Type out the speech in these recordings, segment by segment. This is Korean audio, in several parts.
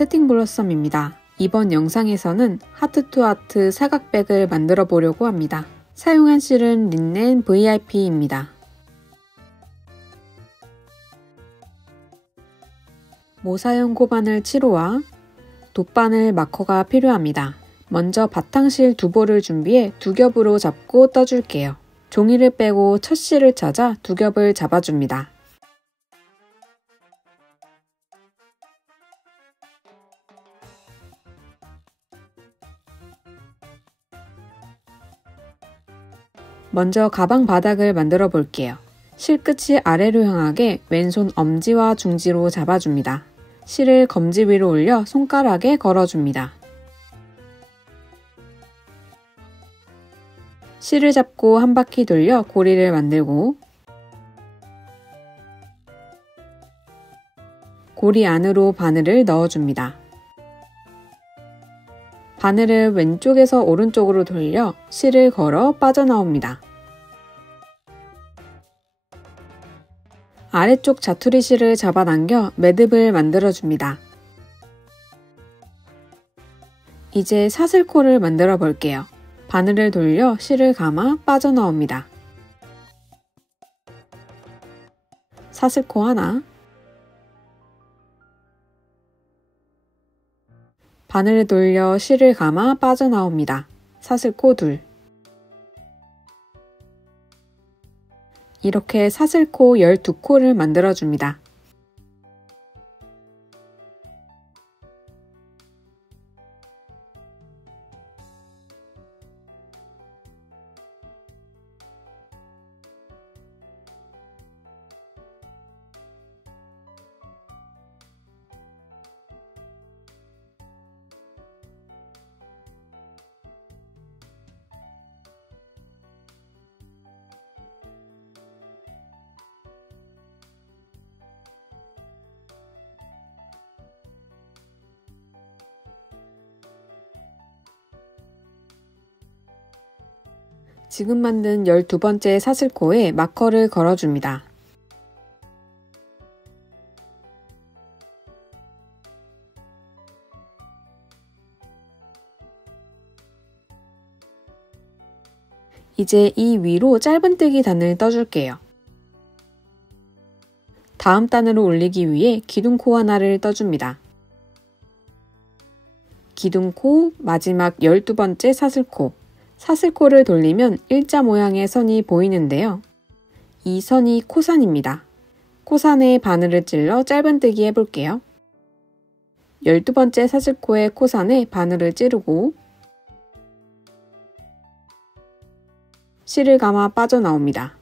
테팅 블러썸입니다. 이번 영상에서는 하트-투-하트 사각백을 만들어 보려고 합니다. 사용한 실은 린넨 VIP입니다. 모사용 코바늘 7호와 돗바늘 마커가 필요합니다. 먼저 바탕실 두 볼을 준비해 두 겹으로 잡고 떠줄게요. 종이를 빼고 첫 실을 찾아 두 겹을 잡아줍니다. 먼저 가방 바닥을 만들어 볼게요. 실끝이 아래로 향하게 왼손 엄지와 중지로 잡아줍니다. 실을 검지 위로 올려 손가락에 걸어줍니다. 실을 잡고 한 바퀴 돌려 고리를 만들고 고리 안으로 바늘을 넣어줍니다. 바늘을 왼쪽에서 오른쪽으로 돌려 실을 걸어 빠져나옵니다. 아래쪽 자투리 실을 잡아당겨 매듭을 만들어줍니다. 이제 사슬코를 만들어 볼게요. 바늘을 돌려 실을 감아 빠져나옵니다. 사슬코 하나, 바늘을 돌려 실을 감아 빠져나옵니다. 사슬코 둘. 이렇게 사슬코 12코를 만들어줍니다. 지금 만든 12번째 사슬코에 마커를 걸어줍니다. 이제 이 위로 짧은뜨기 단을 떠줄게요. 다음 단으로 올리기 위해 기둥코 하나를 떠줍니다. 기둥코, 마지막 12번째 사슬코. 사슬코를 돌리면 일자 모양의 선이 보이는데요. 이 선이 코선입니다. 코선에 바늘을 찔러 짧은뜨기 해볼게요. 12번째 사슬코의 코선에 바늘을 찌르고 실을 감아 빠져나옵니다.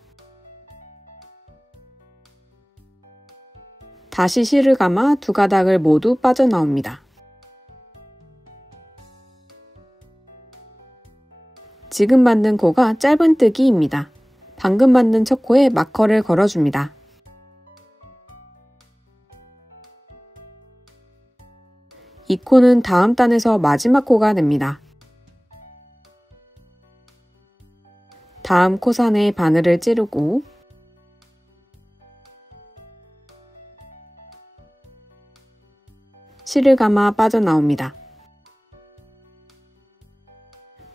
다시 실을 감아 두 가닥을 모두 빠져나옵니다. 지금 만든 코가 짧은뜨기입니다. 방금 만든 첫 코에 마커를 걸어줍니다. 이 코는 다음 단에서 마지막 코가 됩니다. 다음 코선에 바늘을 찌르고 실을 감아 빠져나옵니다.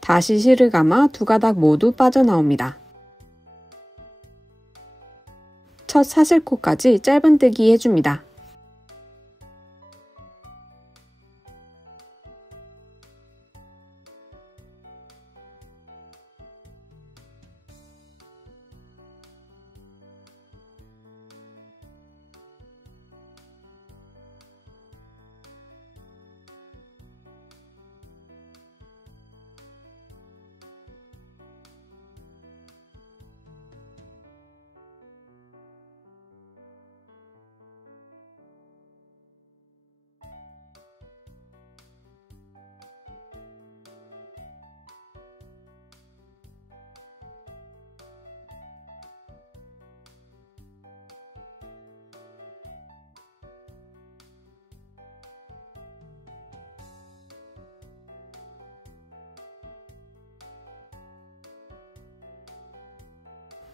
다시 실을 감아 두 가닥 모두 빠져나옵니다. 첫 사슬코까지 짧은뜨기 해줍니다.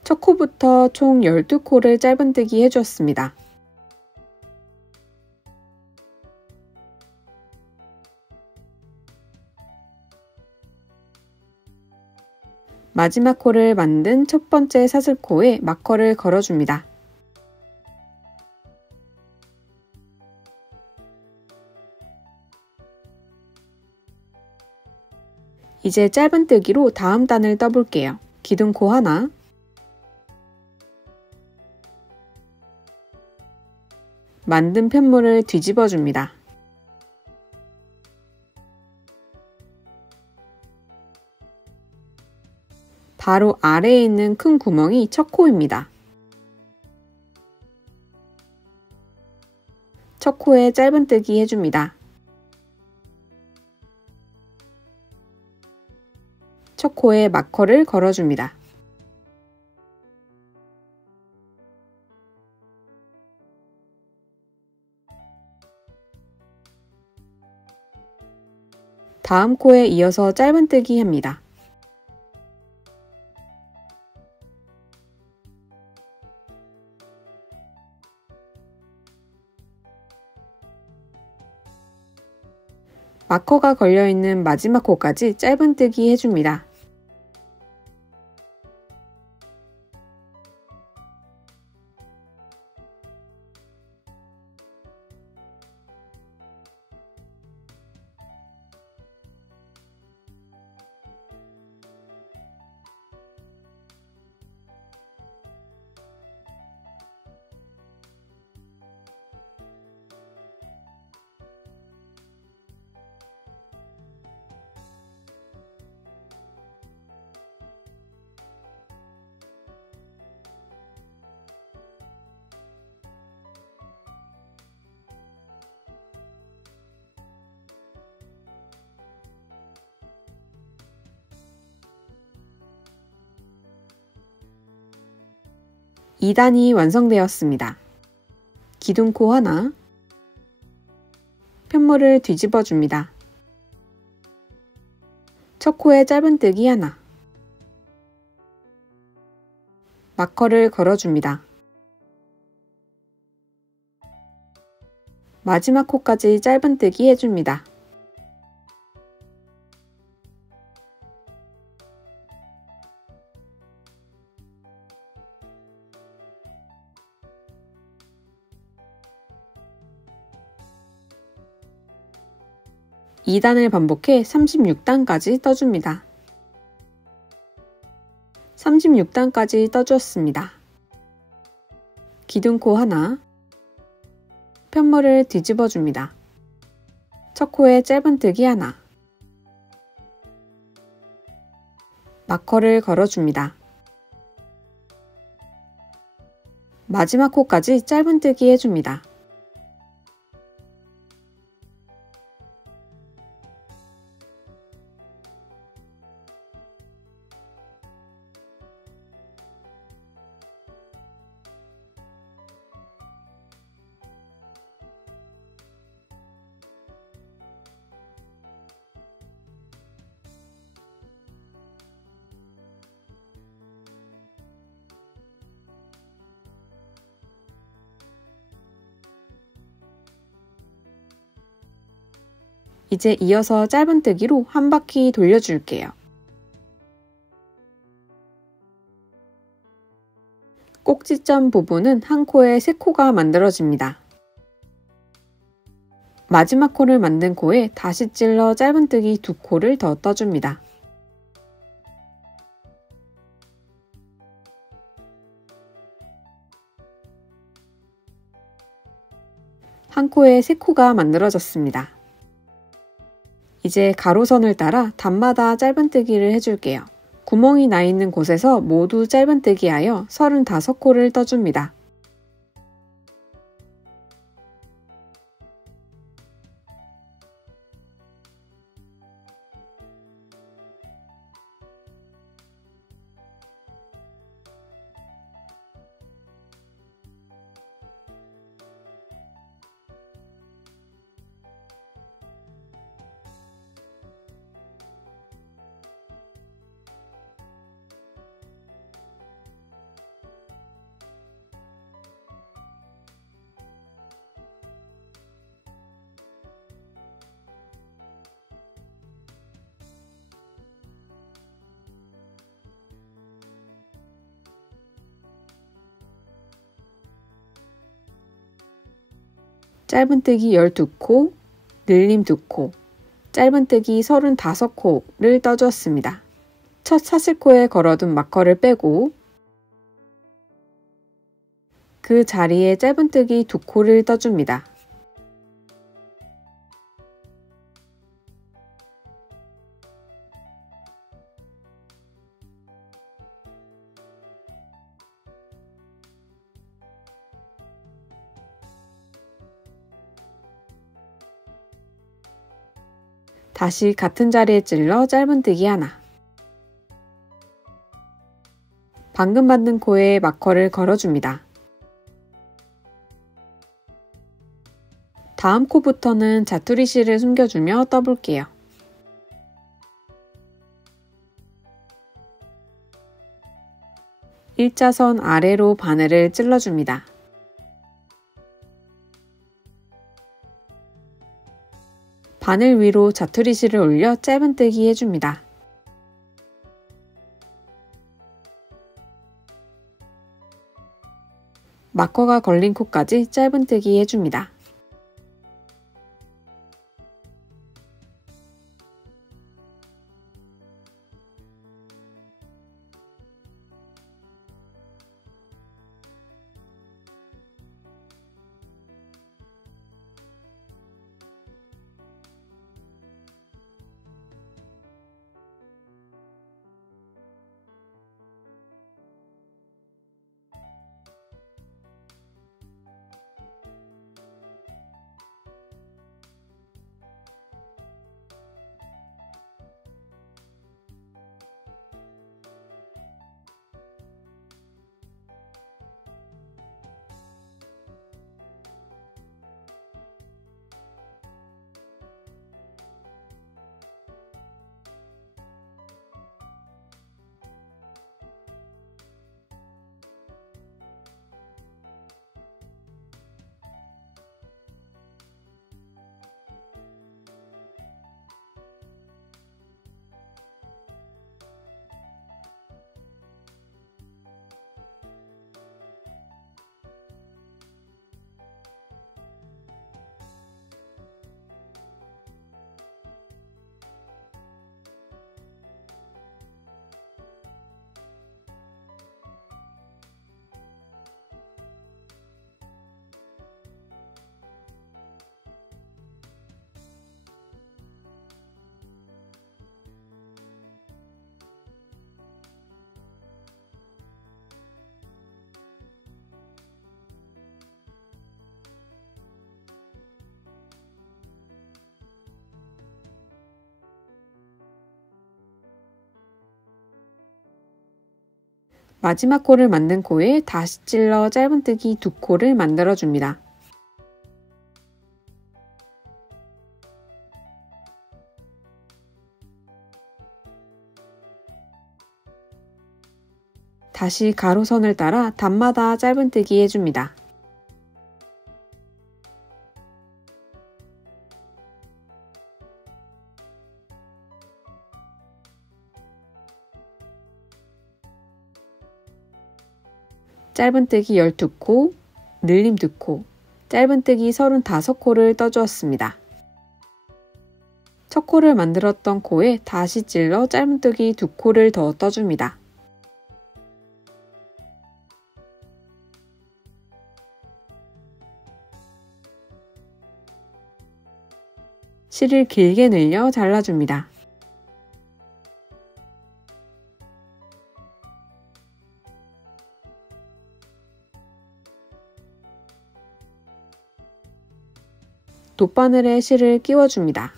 첫 코부터 총 12코를 짧은뜨기 해주었습니다. 마지막 코를 만든 첫 번째 사슬코에 마커를 걸어줍니다. 이제 짧은뜨기로 다음 단을 떠볼게요. 기둥코 하나, 만든 편물을 뒤집어 줍니다. 바로 아래에 있는 큰 구멍이 첫 코입니다. 첫 코에 짧은뜨기 해줍니다. 첫 코에 마커를 걸어줍니다. 다음 코에 이어서 짧은뜨기 합니다. 마커가 걸려있는 마지막 코까지 짧은뜨기 해줍니다. 이 단이 완성되었습니다. 기둥코 하나, 편물을 뒤집어 줍니다. 첫 코에 짧은뜨기 하나, 마커를 걸어줍니다. 마지막 코까지 짧은뜨기 해줍니다. 이 단을 반복해 36단까지 떠줍니다. 36단까지 떠주었습니다. 기둥코 하나, 편물을 뒤집어 줍니다. 첫 코에 짧은뜨기 하나, 마커를 걸어줍니다. 마지막 코까지 짧은뜨기 해줍니다. 이제 이어서 짧은뜨기로 한 바퀴 돌려줄게요. 꼭지점 부분은 한 코에 3코가 만들어집니다. 마지막 코를 만든 코에 다시 찔러 짧은뜨기 2코를 더 떠줍니다. 한 코에 3코가 만들어졌습니다. 이제 가로선을 따라 단마다 짧은뜨기를 해줄게요. 구멍이 나 있는 곳에서 모두 짧은뜨기 하여 35코를 떠줍니다. 짧은뜨기 12코, 늘림 2코, 짧은뜨기 35코를 떠주었습니다. 첫 사슬코에 걸어둔 마커를 빼고 그 자리에 짧은뜨기 2코를 떠줍니다. 다시 같은 자리에 찔러 짧은뜨기 하나. 방금 만든 코에 마커를 걸어줍니다. 다음 코부터는 자투리 실을 숨겨주며 떠볼게요. 일자선 아래로 바늘을 찔러줍니다. 바늘 위로 자투리 실을 올려 짧은뜨기 해줍니다. 마커가 걸린 코까지 짧은뜨기 해줍니다. 마지막 코를 만든 코에 다시 찔러 짧은뜨기 2코를 만들어줍니다. 다시 가로선을 따라 단마다 짧은뜨기 해줍니다. 짧은뜨기 12코, 늘림 2코, 짧은뜨기 35코를 떠주었습니다. 첫 코를 만들었던 코에 다시 찔러 짧은뜨기 2코를 더 떠줍니다. 실을 길게 늘려 잘라줍니다. 돗바늘에 실을 끼워줍니다.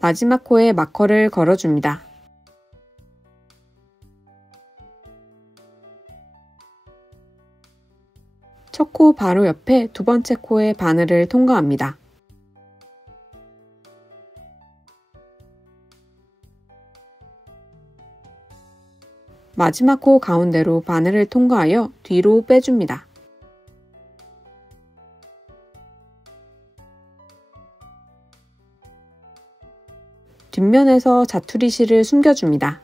마지막 코에 마커를 걸어줍니다. 첫 코 바로 옆에 두 번째 코에 바늘을 통과합니다. 마지막 코 가운데로 바늘을 통과하여 뒤로 빼줍니다. 뒷면에서 자투리 실을 숨겨줍니다.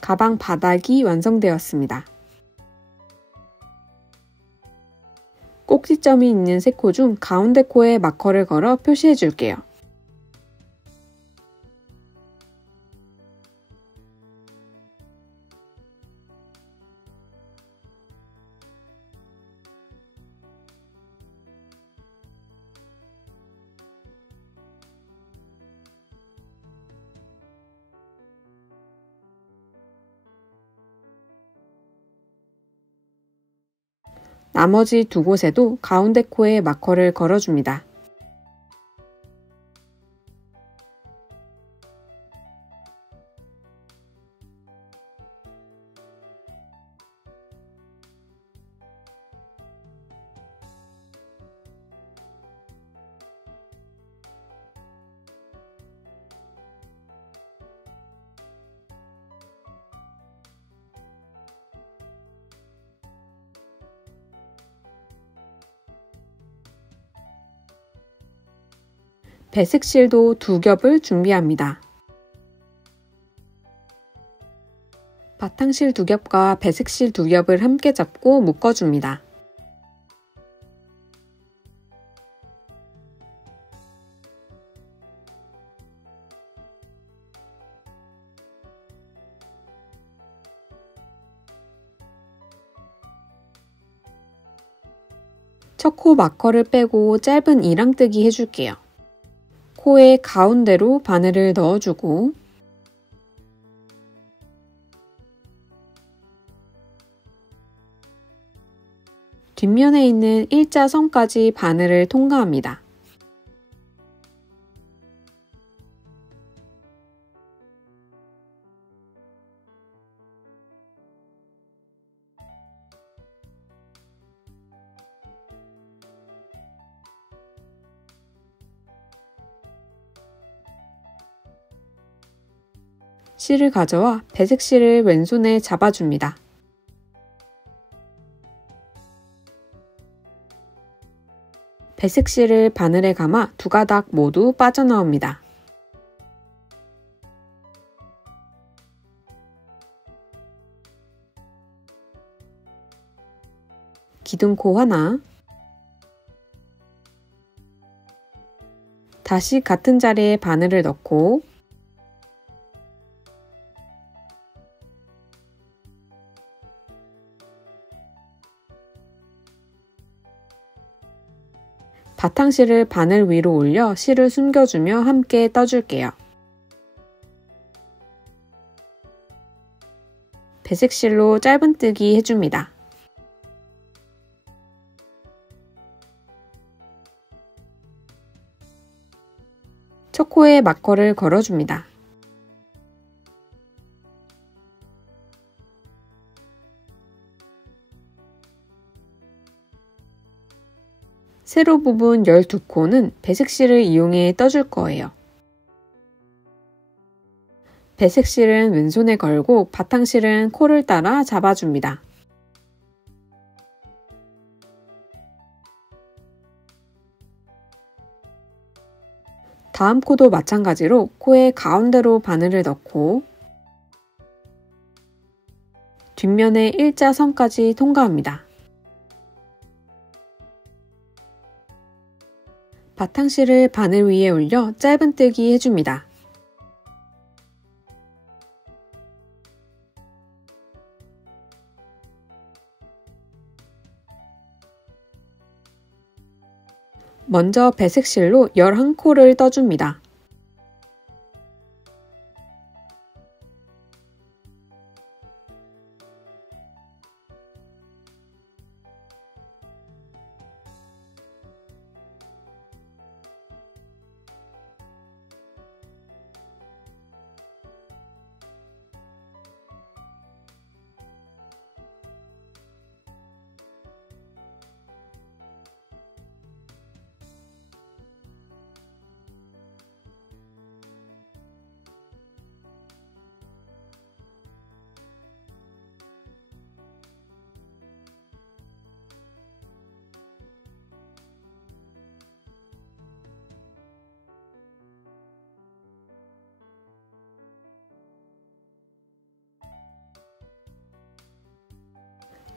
가방 바닥이 완성되었습니다. 꼭지점이 있는 세 코 중 가운데 코에 마커를 걸어 표시해 줄게요. 나머지 두 곳에도 가운데 코에 마커를 걸어줍니다. 배색실도 두 겹을 준비합니다. 바탕실 두 겹과 배색실 두 겹을 함께 잡고 묶어줍니다. 첫 코 마커를 빼고 짧은 이랑뜨기 해줄게요. 코의 가운데로 바늘을 넣어주고 뒷면에 있는 일자선까지 바늘을 통과합니다. 실을 가져와 배색실을 왼손에 잡아줍니다. 배색실을 바늘에 감아 두 가닥 모두 빠져나옵니다. 기둥코 하나, 다시 같은 자리에 바늘을 넣고 바탕실을 바늘 위로 올려 실을 숨겨주며 함께 떠줄게요. 배색실로 짧은뜨기 해줍니다. 첫 코에 마커를 걸어줍니다. 세로 부분 12코는 배색실을 이용해 떠줄 거예요. 배색실은 왼손에 걸고 바탕실은 코를 따라 잡아줍니다. 다음 코도 마찬가지로 코의 가운데로 바늘을 넣고 뒷면에 일자선까지 통과합니다. 바탕실을 바늘 위에 올려 짧은뜨기 해줍니다. 먼저 배색실로 11코를 떠줍니다.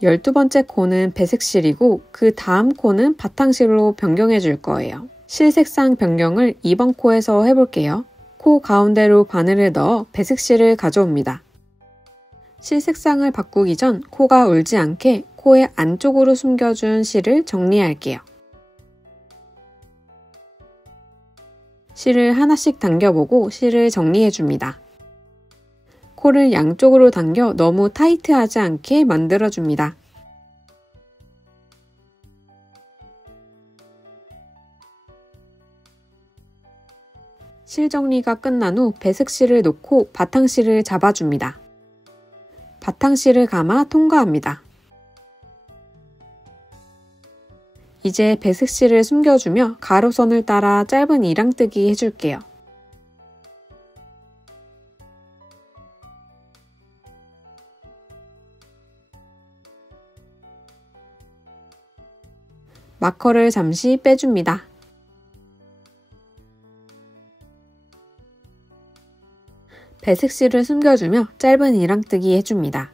12번째 코는 배색실이고 그 다음 코는 바탕실로 변경해 줄 거예요. 실 색상 변경을 2번 코에서 해볼게요. 코 가운데로 바늘을 넣어 배색실을 가져옵니다. 실 색상을 바꾸기 전 코가 울지 않게 코의 안쪽으로 숨겨준 실을 정리할게요. 실을 하나씩 당겨보고 실을 정리해줍니다. 코를 양쪽으로 당겨 너무 타이트하지 않게 만들어줍니다. 실 정리가 끝난 후 배색실을 놓고 바탕실을 잡아줍니다. 바탕실을 감아 통과합니다. 이제 배색실을 숨겨주며 가로선을 따라 짧은 이랑뜨기 해줄게요. 마커를 잠시 빼줍니다. 배색실을 숨겨주며 짧은 이랑뜨기 해줍니다.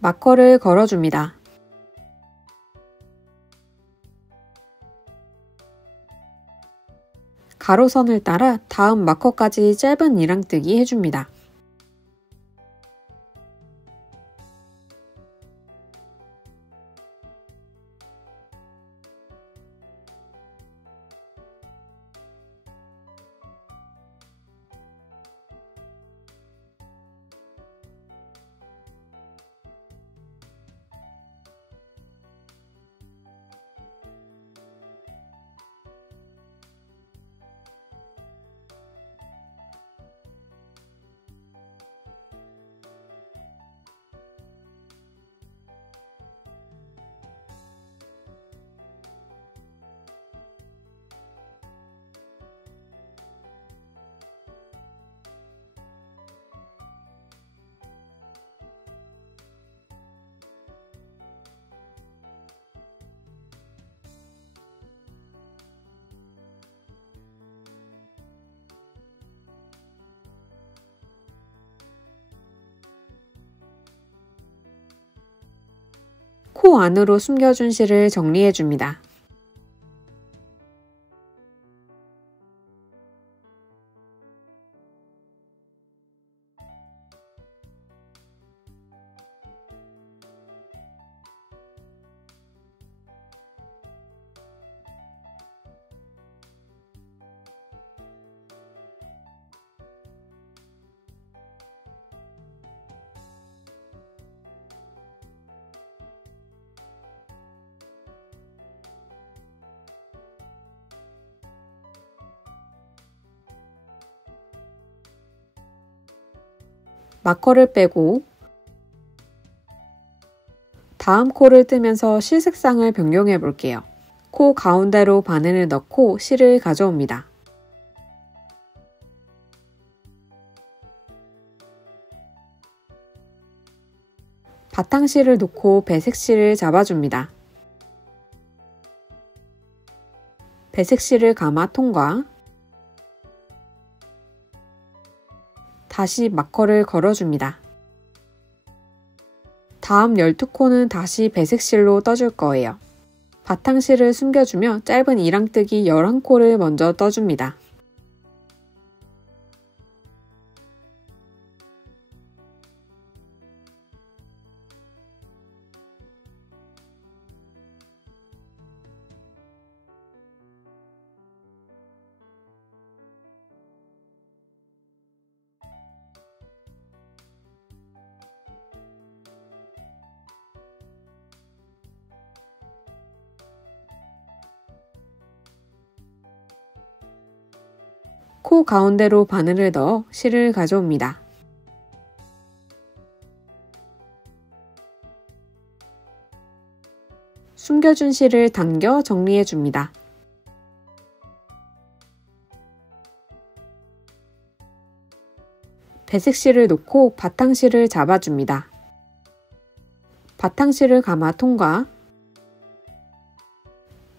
마커를 걸어줍니다. 가로선을 따라 다음 마커까지 짧은 이랑뜨기 해줍니다. 코 안으로 숨겨준 실을 정리해줍니다. 마커를 빼고 다음 코를 뜨면서 실 색상을 변경해 볼게요. 코 가운데로 바늘을 넣고 실을 가져옵니다. 바탕실을 놓고 배색실을 잡아줍니다. 배색실을 감아 통과. 다시 마커를 걸어줍니다. 다음 12코는 다시 배색실로 떠줄 거예요. 바탕실을 숨겨주며 짧은 이랑뜨기 11코를 먼저 떠줍니다. 코 가운데로 바늘을 넣어 실을 가져옵니다. 숨겨준 실을 당겨 정리해줍니다. 배색실을 놓고 바탕실을 잡아줍니다. 바탕실을 감아 통과.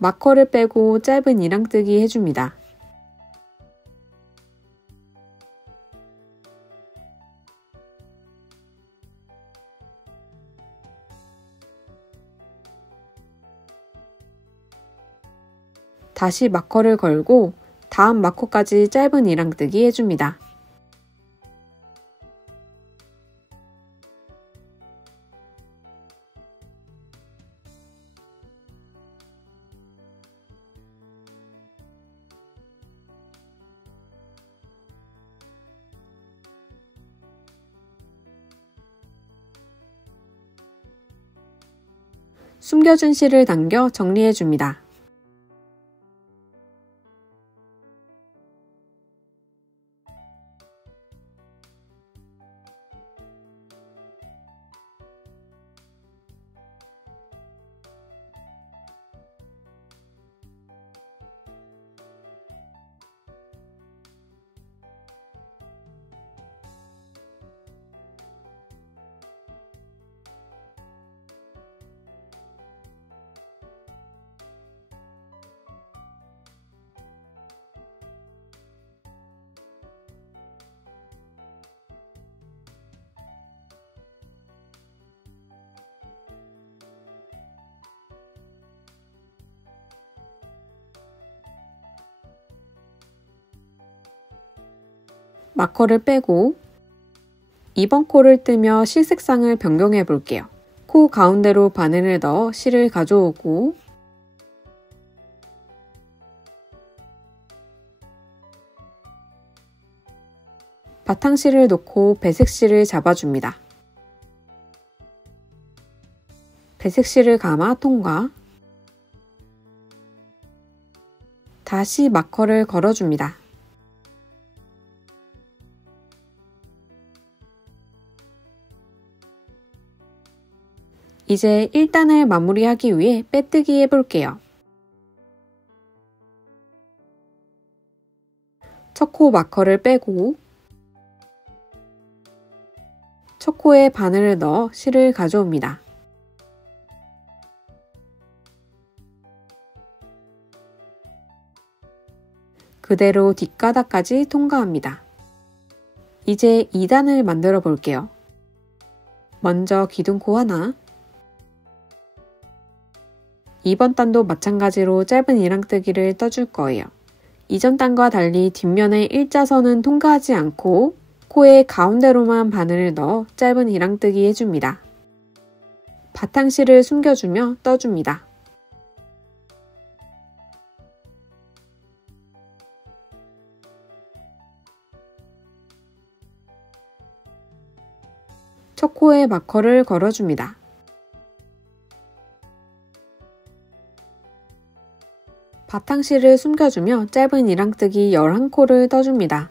마커를 빼고 짧은 이랑뜨기 해줍니다. 다시 마커를 걸고 다음 마커까지 짧은 이랑뜨기 해줍니다. 숨겨준 실을 당겨 정리해줍니다. 마커를 빼고 2번 코를 뜨며 실 색상을 변경해 볼게요. 코 가운데로 바늘을 넣어 실을 가져오고 바탕실을 놓고 배색실을 잡아줍니다. 배색실을 감아 통과. 다시 마커를 걸어줍니다. 이제 1단을 마무리하기 위해 빼뜨기 해볼게요. 첫 코 마커를 빼고 첫 코에 바늘을 넣어 실을 가져옵니다. 그대로 뒷가닥까지 통과합니다. 이제 2단을 만들어 볼게요. 먼저 기둥코 하나, 2번 단도 마찬가지로 짧은 이랑뜨기를 떠줄 거예요. 이전 단과 달리 뒷면의 일자선은 통과하지 않고 코의 가운데로만 바늘을 넣어 짧은 이랑뜨기 해줍니다. 바탕실을 숨겨주며 떠줍니다. 첫 코에 마커를 걸어줍니다. 바탕실을 숨겨주며 짧은 이랑뜨기 11코를 떠줍니다.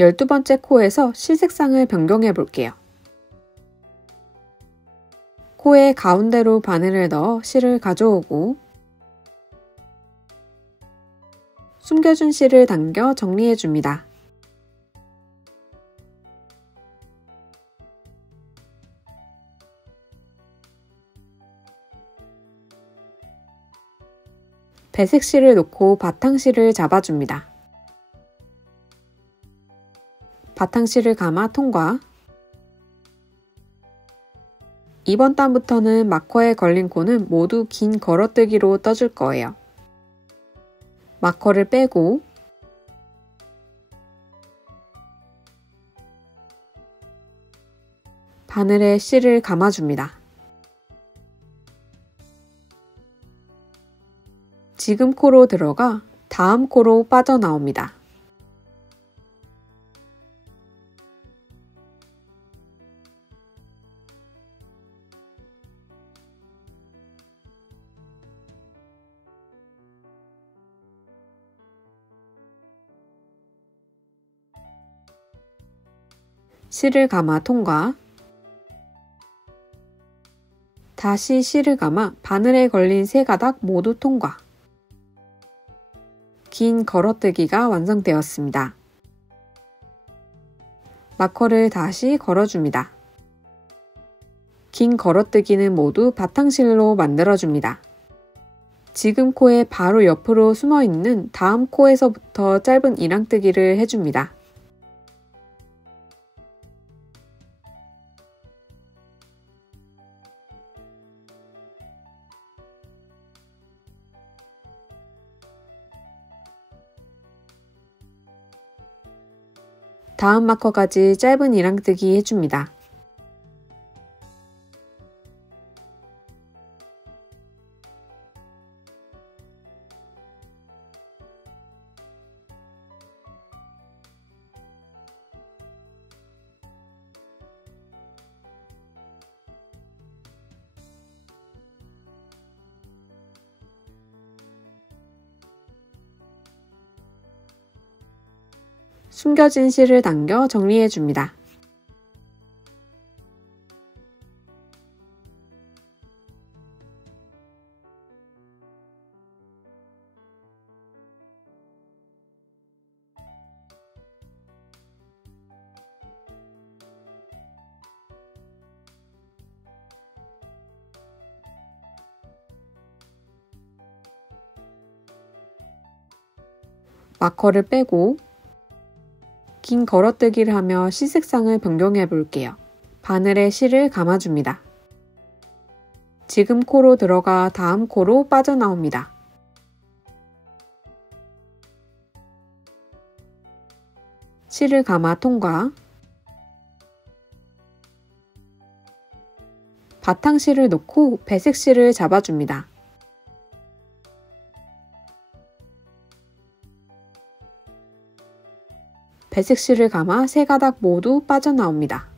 열두 번째 코에서 실 색상을 변경해 볼게요. 코의 가운데로 바늘을 넣어 실을 가져오고 숨겨준 실을 당겨 정리해 줍니다. 배색실을 놓고 바탕실을 잡아줍니다. 바탕실을 감아 통과. 2번 단부터는 마커에 걸린 코는 모두 긴 걸어뜨기로 떠줄 거예요. 마커를 빼고 바늘에 실을 감아줍니다. 지금 코로 들어가 다음 코로 빠져나옵니다. 실을 감아 통과. 다시 실을 감아 바늘에 걸린 세 가닥 모두 통과. 긴 걸어뜨기가 완성되었습니다. 마커를 다시 걸어줍니다. 긴 걸어뜨기는 모두 바탕실로 만들어줍니다. 지금 코의 바로 옆으로 숨어있는 다음 코에서부터 짧은 이랑뜨기를 해줍니다. 다음 마커까지 짧은 이랑뜨기 해줍니다. 숨겨진 실을 당겨 정리해줍니다. 마커를 빼고 긴 걸어뜨기를 하며 실 색상을 변경해 볼게요. 바늘에 실을 감아줍니다. 지금 코로 들어가 다음 코로 빠져나옵니다. 실을 감아 통과. 바탕실을 놓고 배색 실을 잡아줍니다. 배색 실을 감아 세 가닥 모두 빠져나옵니다.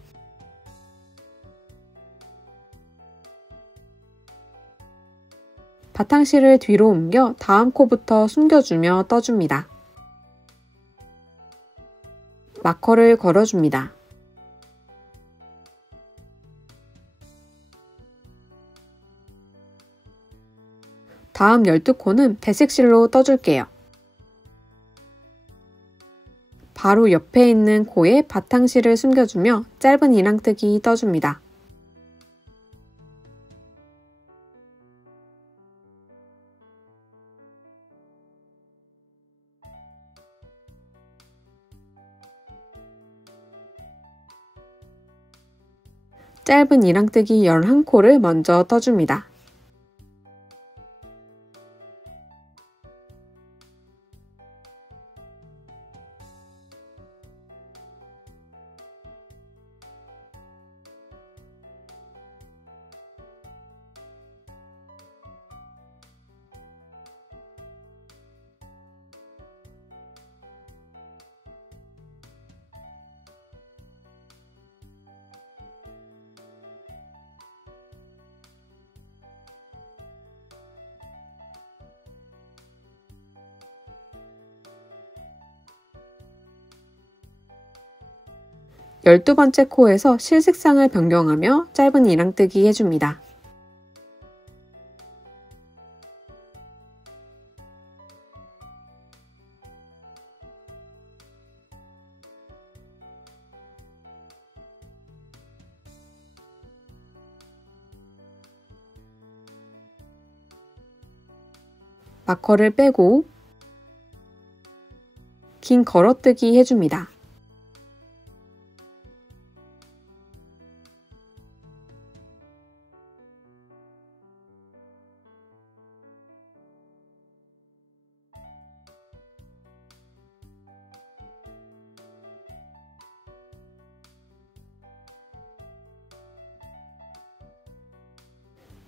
바탕실을 뒤로 옮겨 다음 코부터 숨겨주며 떠줍니다. 마커를 걸어줍니다. 다음 12코는 배색실로 떠줄게요. 바로 옆에 있는 코에 바탕실을 숨겨주며 짧은 이랑뜨기 떠줍니다. 짧은 이랑뜨기 11코를 먼저 떠줍니다. 열두 번째 코에서 실 색상을 변경하며 짧은 이랑뜨기 해줍니다. 마커를 빼고 긴 걸어뜨기 해줍니다.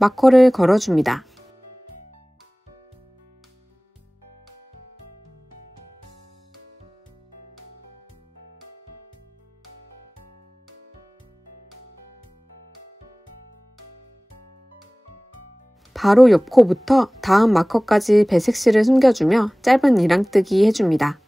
마커를 걸어줍니다. 바로 옆 코부터 다음 마커까지 배색실을 숨겨주며 짧은 이랑뜨기 해줍니다.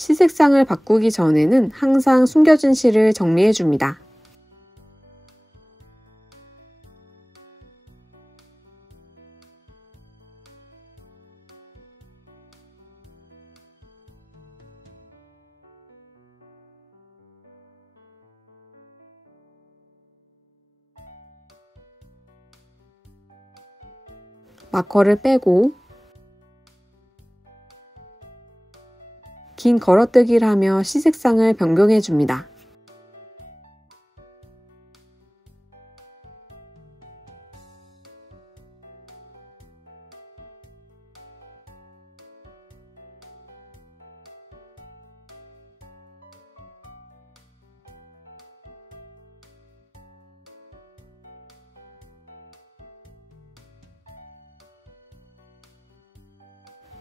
시 색상을 바꾸기 전에는 항상 숨겨진 실을 정리해 줍니다. 마커를 빼고 긴 걸어뜨기를 하며 시 색상을 변경해 줍니다.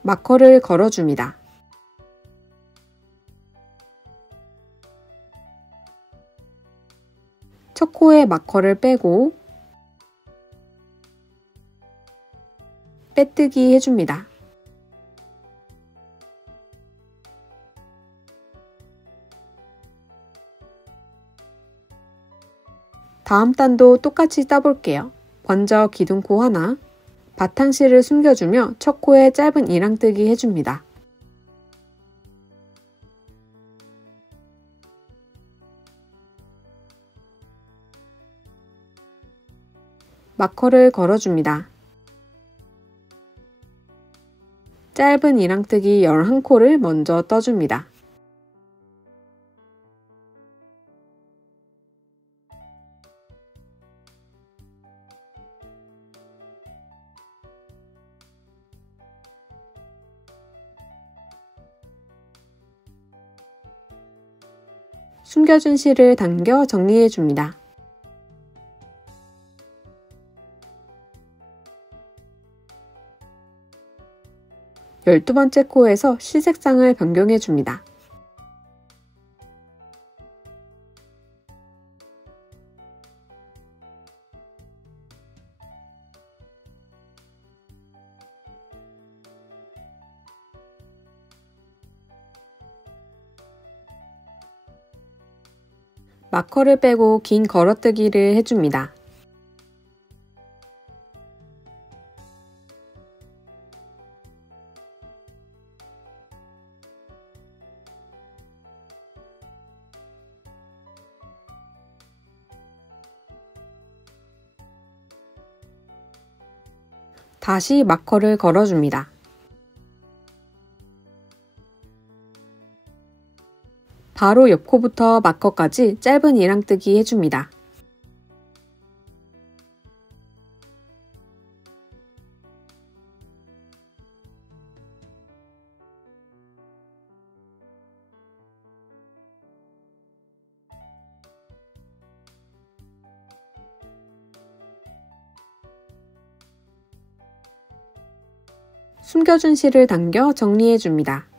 마커를 걸어줍니다. 첫 코에 마커를 빼고 빼뜨기 해줍니다. 다음 단도 똑같이 따볼게요. 먼저 기둥코 하나, 바탕실을 숨겨주며 첫 코에 짧은 이랑뜨기 해줍니다. 마커를 걸어줍니다. 짧은 이랑뜨기 11코를 먼저 떠줍니다. 숨겨준 실을 당겨 정리해줍니다. 열두 번째 코에서 시 색상을 변경해줍니다. 마커를 빼고 긴 걸어뜨기를 해줍니다. 다시 마커를 걸어줍니다. 바로 옆 코부터 마커까지 짧은 이랑뜨기 해줍니다. 숨겨준 실을 당겨 정리해줍니다.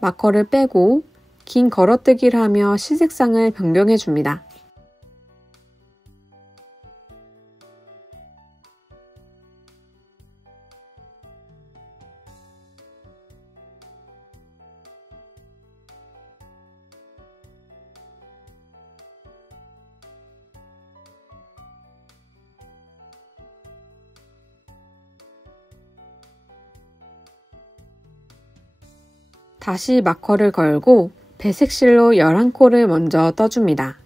마커를 빼고 긴 걸어뜨기를 하며 시 색상을 변경해줍니다. 다시 마커를 걸고 배색실로 11코를 먼저 떠줍니다.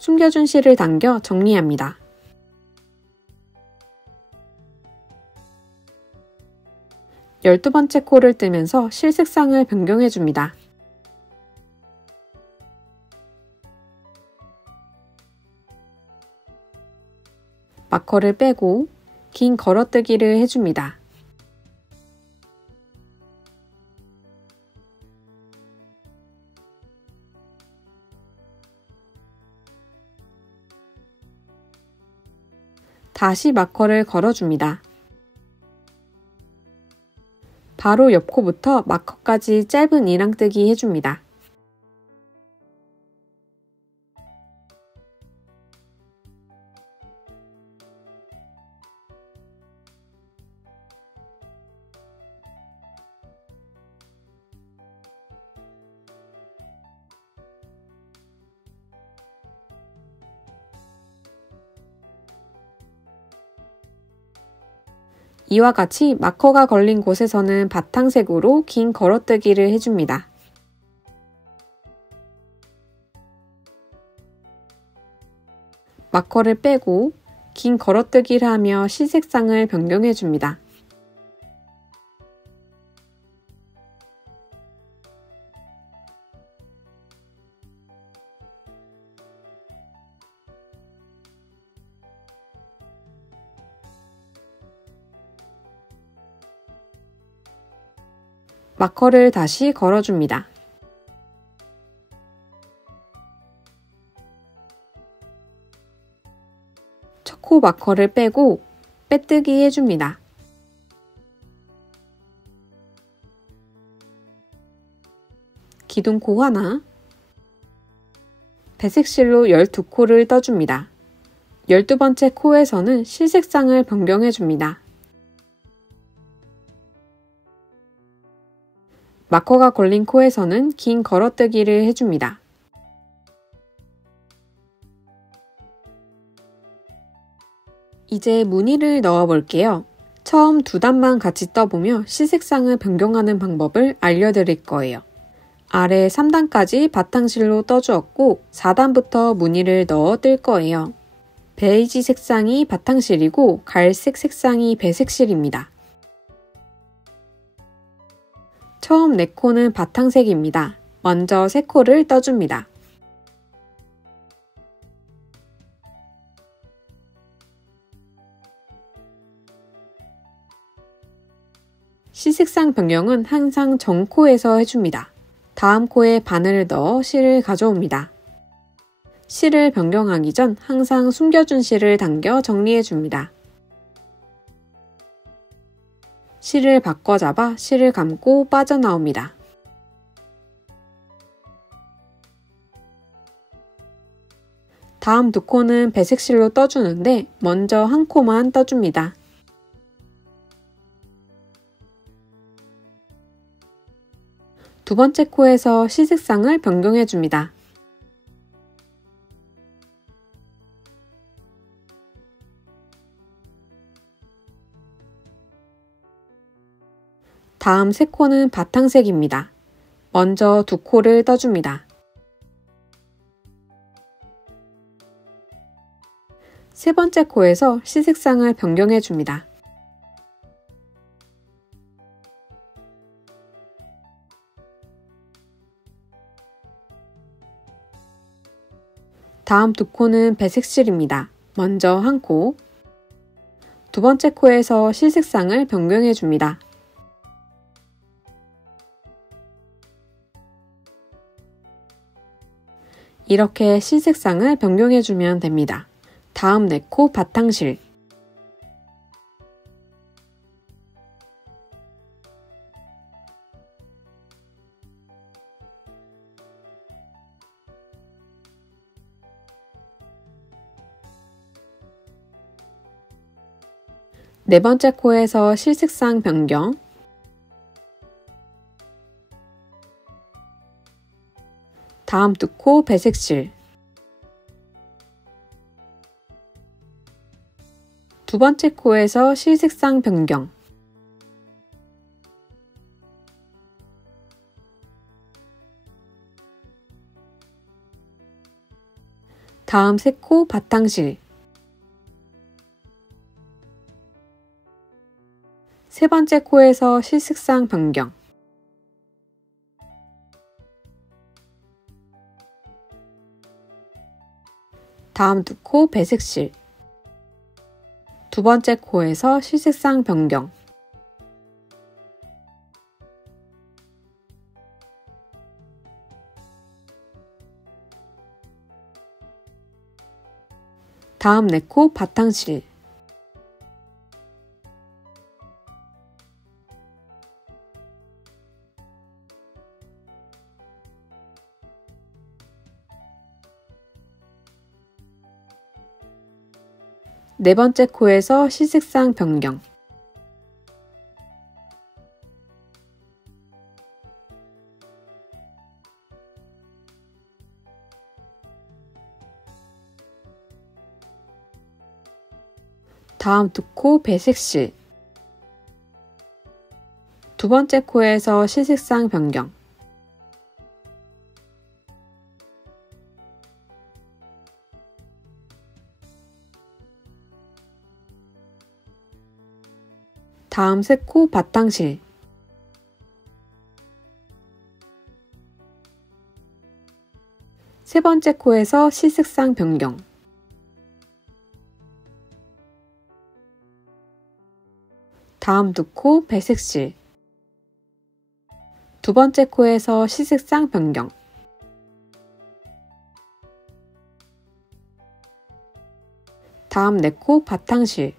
숨겨준 실을 당겨 정리합니다. 열두 번째 코를 뜨면서 실 색상을 변경해줍니다. 마커를 빼고 긴 걸어뜨기를 해줍니다. 다시 마커를 걸어줍니다. 바로 옆 코부터 마커까지 짧은 이랑뜨기 해줍니다. 이와 같이 마커가 걸린 곳에서는 바탕색으로 긴 걸어뜨기를 해줍니다. 마커를 빼고 긴 걸어뜨기를 하며 실 색상을 변경해줍니다. 마커를 다시 걸어줍니다. 첫 코 마커를 빼고 빼뜨기 해줍니다. 기둥코 하나, 배색실로 12코를 떠줍니다. 12번째 코에서는 실 색상을 변경해줍니다. 마커가 걸린 코에서는 긴 걸어뜨기를 해줍니다. 이제 무늬를 넣어 볼게요. 처음 두 단만 같이 떠보며 실 색상을 변경하는 방법을 알려드릴 거예요. 아래 3단까지 바탕실로 떠주었고 4단부터 무늬를 넣어 뜰 거예요. 베이지 색상이 바탕실이고 갈색 색상이 배색실입니다. 처음 4코는 바탕색입니다. 먼저 3코를 떠줍니다. 실 색상 변경은 항상 전 코에서 해줍니다. 다음 코에 바늘을 넣어 실을 가져옵니다. 실을 변경하기 전 항상 숨겨준 실을 당겨 정리해줍니다. 실을 바꿔잡아 실을 감고 빠져나옵니다. 다음 두 코는 배색실로 떠주는데 먼저 한 코만 떠줍니다. 두 번째 코에서 실 색상을 변경해줍니다. 다음 3코는 바탕색입니다. 먼저 2코를 떠줍니다. 세 번째 코에서 실 색상을 변경해줍니다. 다음 2코는 배색실입니다. 먼저 1코, 두 번째 코에서 실 색상을 변경해줍니다. 이렇게 실 색상을 변경해주면 됩니다. 다음 4코 바탕실, 네 번째 코에서 실 색상 변경, 다음 2코 배색실, 두 번째 코에서 실 색상 변경, 다음 세 코 바탕실. 세 번째 코에서 실색상 변경. 다음 두 코 배색실. 두 번째 코에서 실색상 변경. 다음 네 코 바탕실. 네 번째 코에서 실색상 변경. 다음 두 코 배색실. 두 번째 코에서 실색상 변경. 다음 세 코 바탕실. 세 번째 코에서 실색상 변경. 다음 두 코 배색실. 두 번째 코에서 실색상 변경. 다음 네 코 바탕실.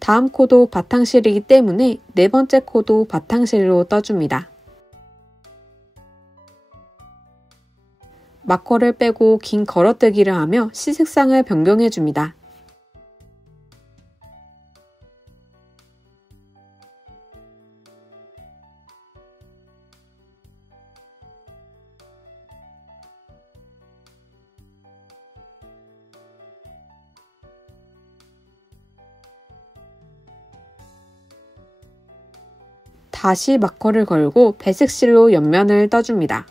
다음 코도 바탕실이기 때문에 네 번째 코도 바탕실로 떠줍니다. 마커를 빼고 긴 걸어뜨기를 하며 시색상을 변경해 줍니다. 다시 마커를 걸고 배색실로 옆면을 떠줍니다.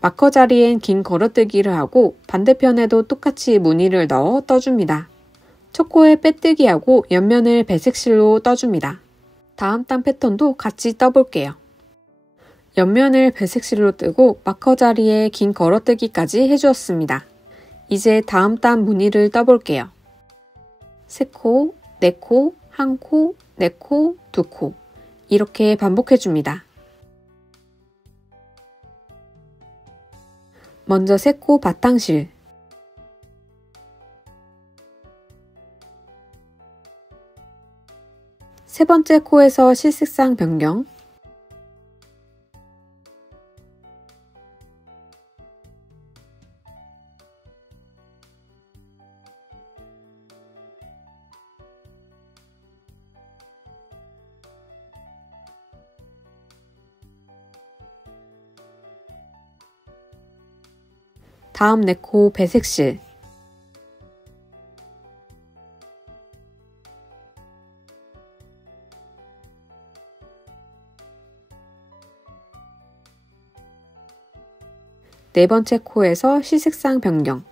마커 자리엔 긴 걸어뜨기를 하고 반대편에도 똑같이 무늬를 넣어 떠줍니다. 첫 코에 빼뜨기하고 옆면을 배색실로 떠줍니다. 다음 단 패턴도 같이 떠볼게요. 옆면을 배색실로 뜨고 마커 자리에 긴 걸어뜨기까지 해주었습니다. 이제 다음 단 무늬를 떠볼게요. 세 코, 네 코, 한 코, 네 코, 두 코 이렇게 반복해줍니다. 먼저 세 코 바탕실. 세 번째 코에서 실색상 변경. 다음 네 코 배색실. 네 번째 코에서 실색상 변경.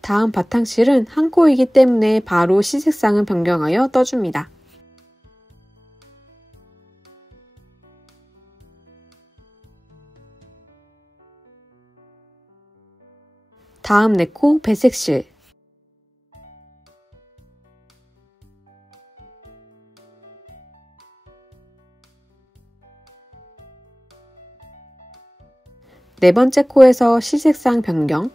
다음 바탕실은 한 코이기 때문에 바로 실색상을 변경하여 떠줍니다. 다음 네 코 배색실. 네 번째 코에서 실색상 변경.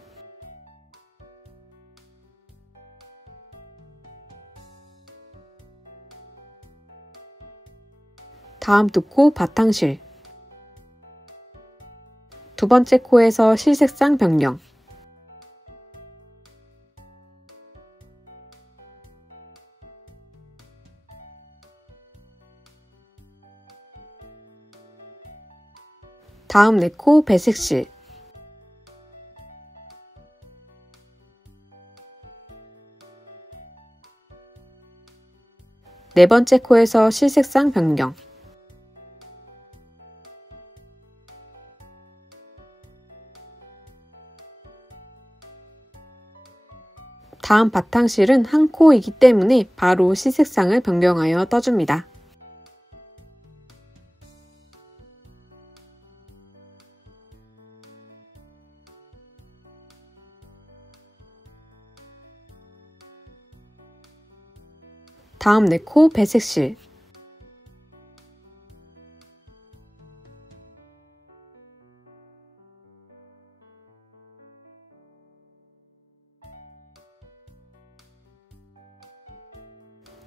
다음 두 코 바탕실. 두 번째 코에서 실색상 변경. 다음 네 코 배색실. 네 번째 코에서 실색상 변경. 다음 바탕실은 한 코이기 때문에 바로 실색상을 변경하여 떠줍니다. 다음 네 코 배색실.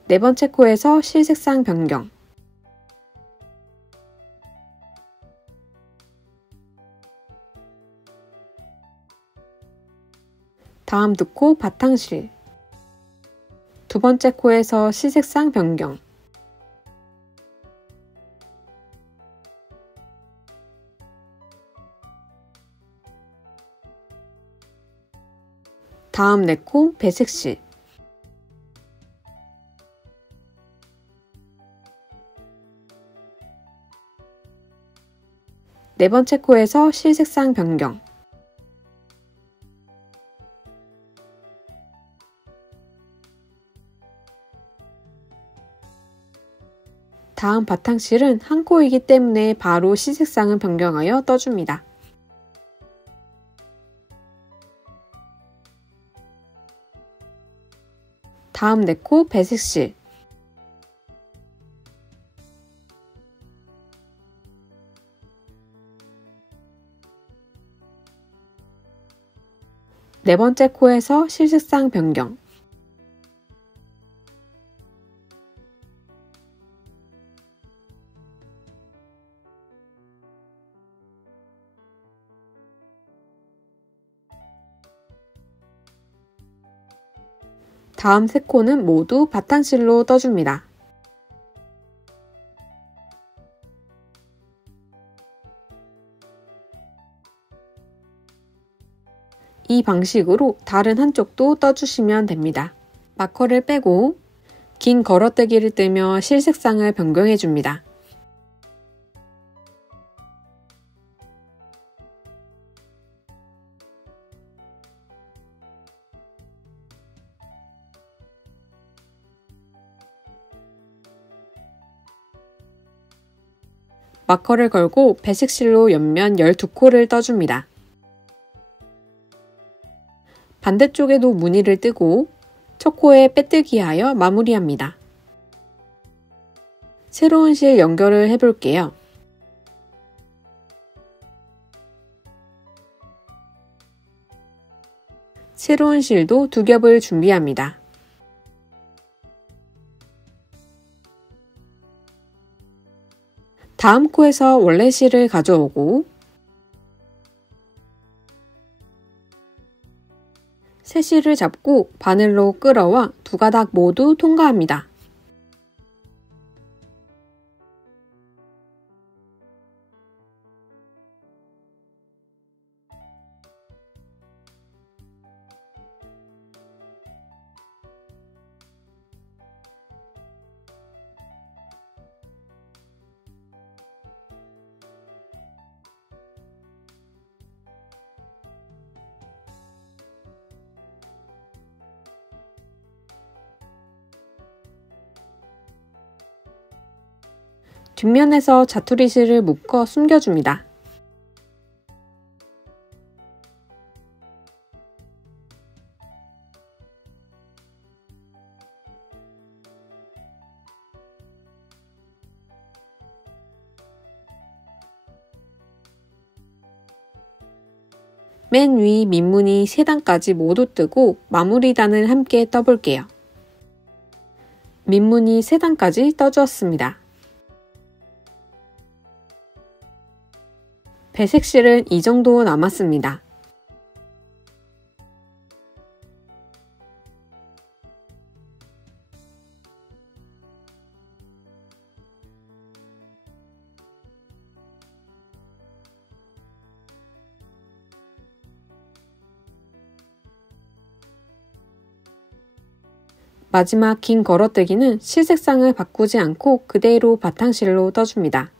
네 번째 코에서 실색상 변경. 다음 두 코 바탕실. 두 번째 코에서 실색상 변경. 다음 네 코 배색실. 네 번째 코에서 실색상 변경. 다음 바탕실은 한 코이기 때문에 바로 실색상을 변경하여 떠줍니다. 다음 네 코 배색실. 네 번째 코에서 실색상 변경. 다음 세 코는 모두 바탕실로 떠줍니다. 이 방식으로 다른 한쪽도 떠주시면 됩니다. 마커를 빼고 긴 걸어떼기를 뜨며 실색상을 변경해 줍니다. 마커를 걸고 배색실로 옆면 12코를 떠줍니다. 반대쪽에도 무늬를 뜨고 첫 코에 빼뜨기하여 마무리합니다. 새로운 실 연결을 해볼게요. 새로운 실도 두 겹을 준비합니다. 다음 코에서 원래 실을 가져오고 새 실을 잡고 바늘로 끌어와 두 가닥 모두 통과합니다. 뒷면에서 자투리실을 묶어 숨겨줍니다. 맨 위 밑무늬 3단까지 모두 뜨고 마무리 단을 함께 떠볼게요. 밑무늬 3단까지 떠주었습니다. 배색 실은 이 정도 남았습니다. 마지막 긴 걸어뜨기는 실 색상을 바꾸지 않고 그대로 바탕실로 떠줍니다.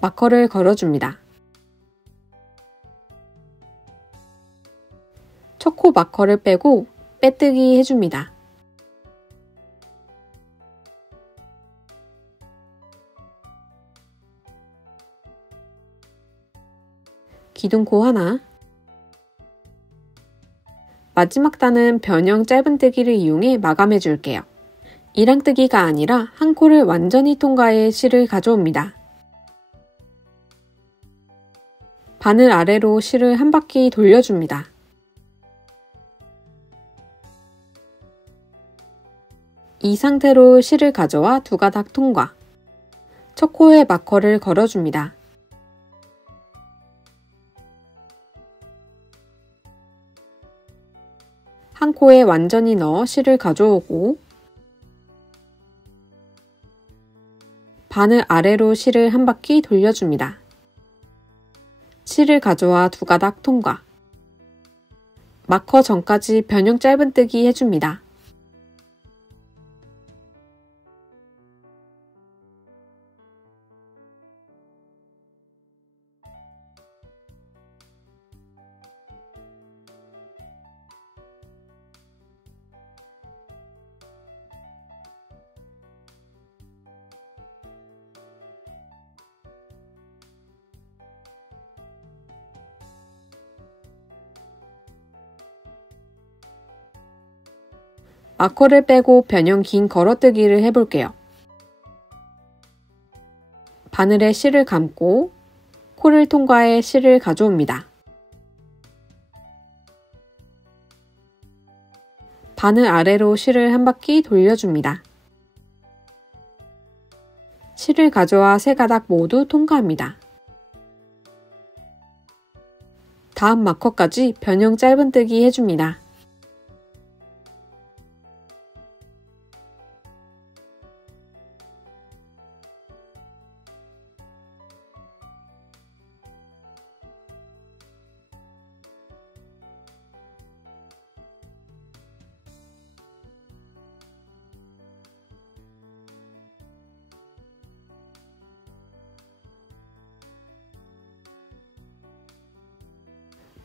마커를 걸어줍니다. 초코 마커를 빼고 빼뜨기 해줍니다. 기둥코 하나, 마지막 단은 변형 짧은뜨기를 이용해 마감해 줄게요. 이랑뜨기가 아니라 한 코를 완전히 통과해 실을 가져옵니다. 바늘 아래로 실을 한 바퀴 돌려줍니다. 이 상태로 실을 가져와 두 가닥 통과. 첫 코에 마커를 걸어줍니다. 한 코에 완전히 넣어 실을 가져오고 바늘 아래로 실을 한 바퀴 돌려줍니다. 실을 가져와 두 가닥 통과. 마커 전까지 변형 짧은뜨기 해줍니다. 마커를 빼고 변형 긴 걸어뜨기를 해볼게요. 바늘에 실을 감고 코를 통과해 실을 가져옵니다. 바늘 아래로 실을 한 바퀴 돌려줍니다. 실을 가져와 세 가닥 모두 통과합니다. 다음 마커까지 변형 짧은뜨기 해줍니다.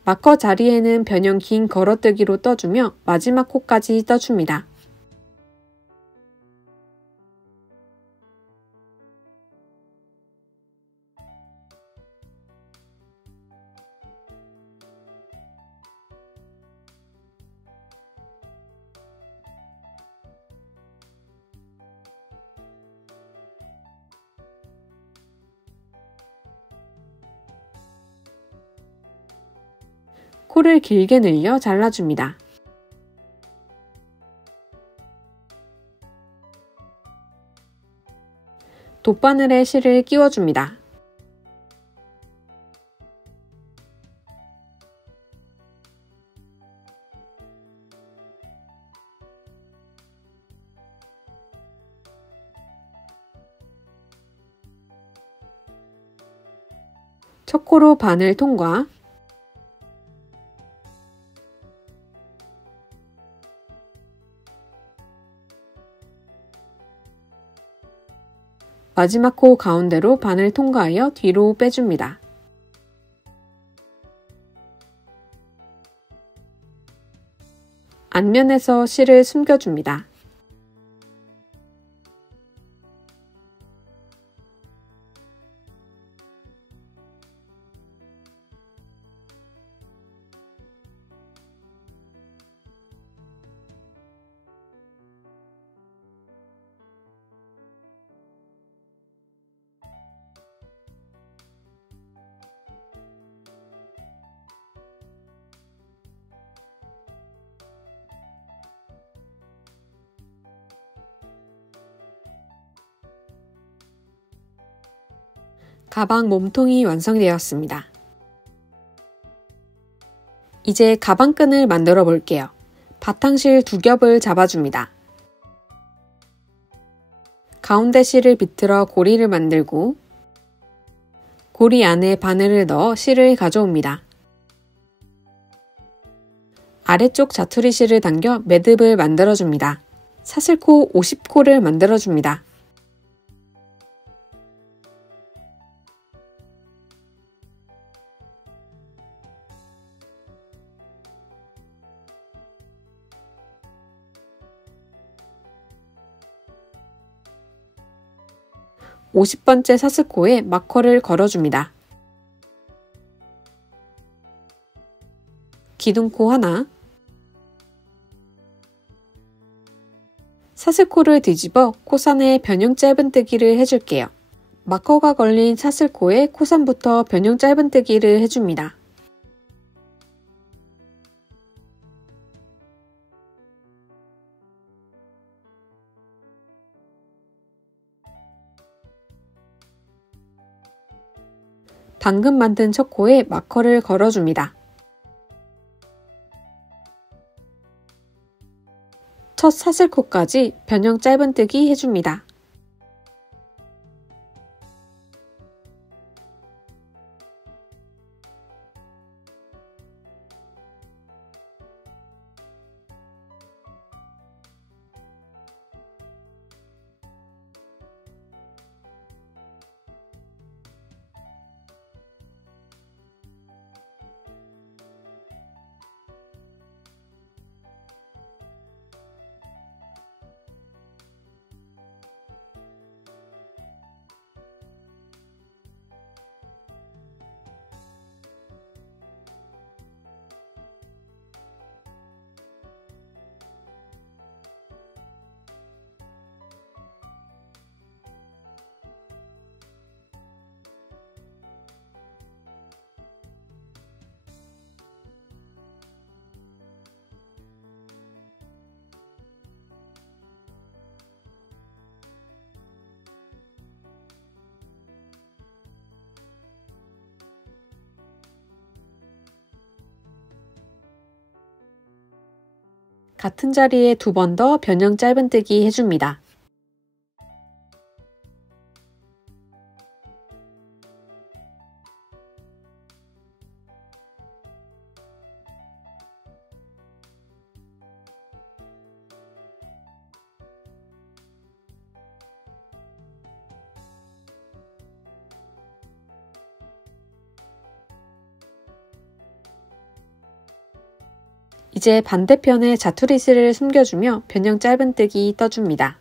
마커 자리에는 변형 긴 걸어뜨기로 떠주며 마지막 코까지 떠줍니다. 코를 길게 늘려 잘라줍니다. 돗바늘에 실을 끼워줍니다. 첫 코로 바늘 통과. 마지막 코 가운데로 바늘 통과하여 뒤로 빼줍니다. 앞면에서 실을 숨겨줍니다. 가방 몸통이 완성되었습니다. 이제 가방끈을 만들어 볼게요. 바탕실 2겹을 잡아줍니다. 가운데 실을 비틀어 고리를 만들고 고리 안에 바늘을 넣어 실을 가져옵니다. 아래쪽 자투리 실을 당겨 매듭을 만들어줍니다. 사슬코 50코를 만들어줍니다. (50번째) 사슬코에 마커를 걸어줍니다. 기둥코 하나, 사슬코를 뒤집어 코선에 변형 짧은뜨기를 해줄게요. 마커가 걸린 사슬코에 코선부터 변형 짧은뜨기를 해줍니다. 방금 만든 첫 코에 마커를 걸어줍니다. 첫 사슬코까지 변형 짧은뜨기 해줍니다. 같은 자리에 2번 더 변형 짧은뜨기 해줍니다. 이제 반대편에 자투리실을 숨겨주며 변형 짧은뜨기 떠줍니다.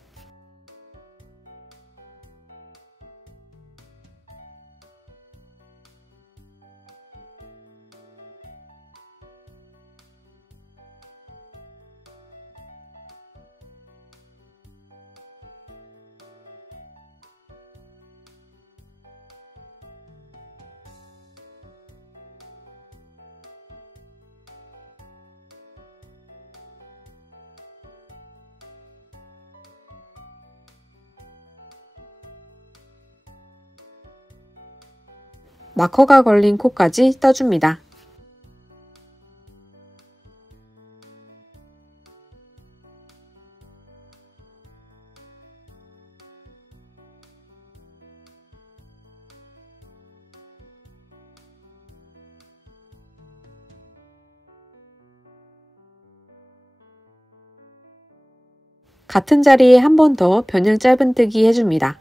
마커가 걸린 코까지 떠줍니다. 같은 자리에 한 번 더 변형 짧은뜨기 해줍니다.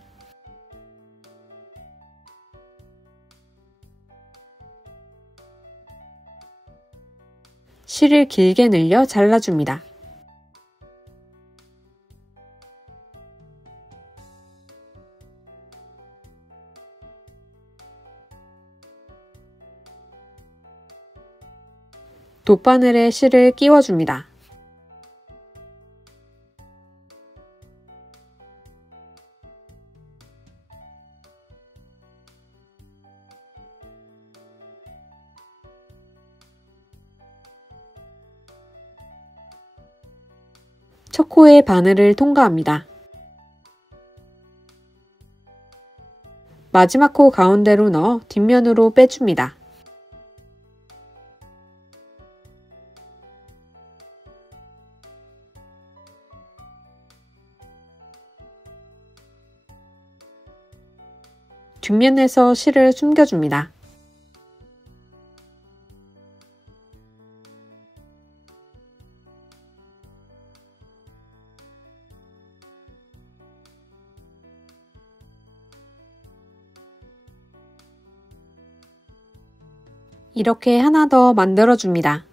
실을 길게 늘려 잘라줍니다. 돗바늘에 실을 끼워줍니다. 첫 코의 바늘을 통과합니다. 마지막 코 가운데로 넣어 뒷면으로 빼줍니다. 뒷면에서 실을 숨겨줍니다. 이렇게 하나 더 만들어줍니다.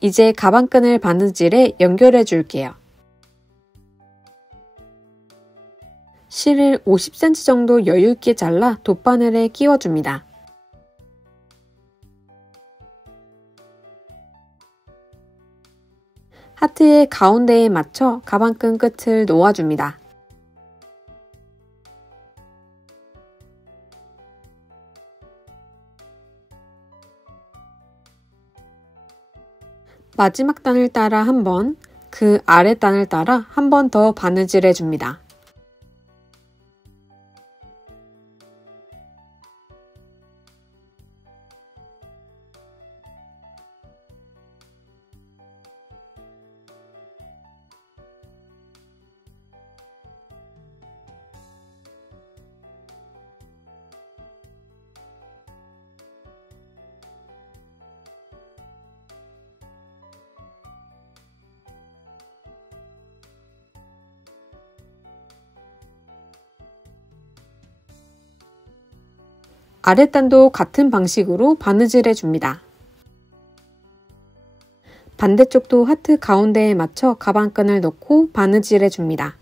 이제 가방끈을 바느질에 연결해 줄게요. 실을 50cm 정도 여유있게 잘라 돗바늘에 끼워줍니다. 하트의 가운데에 맞춰 가방끈 끝을 놓아줍니다. 마지막 단을 따라 한 번, 그 아래 단을 따라 한 번 더 바느질 해줍니다. 아랫단도 같은 방식으로 바느질 해줍니다. 반대쪽도 하트 가운데에 맞춰 가방끈을 넣고 바느질 해줍니다.